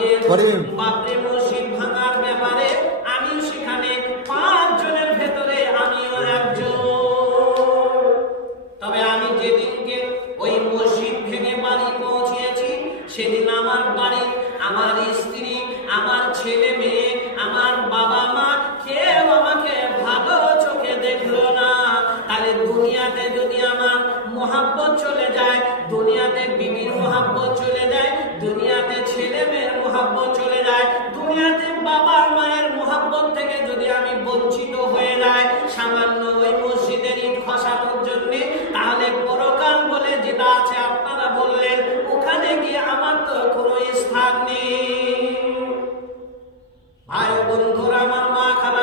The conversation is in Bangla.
বাবরি মসজিদ ভাঙার ব্যাপারে আমি সেখানে 5 জনের ভেতরে আমিও একজন। তবে আমি যেদিনকে ওই মসজিদ ভেঙে বাড়ি পৌঁছেছি সেদিন আমার বাড়ি, আমার স্ত্রী, আমার ছেলে মেয়ে, আমার বাবা মা কেউ আমাকে ভালো চোখে দেখলো না। তাহলে দুনিয়াতে যদি আমার মোহাব্বত চলে যায়, দুনিয়াতে বিবির মোহাব্বত চলে যায়, দুনিয়াতে ছেলে মেয়ের মোহাব্বত চলে যায়, দুনিয়াতে বাবা মায়ের মোহাব্বত থেকে যদি আমি বঞ্চিত হয়ে যাই সামান্য ওই মসজিদের ইট খসানোর জন্য, তাহলে পরকাল বলে যেটা আছে আপনারা বললেন, ওখানে গিয়ে আমার তো কোনো স্থান নেই। ভাই বন্ধুরা, আমার মা খালা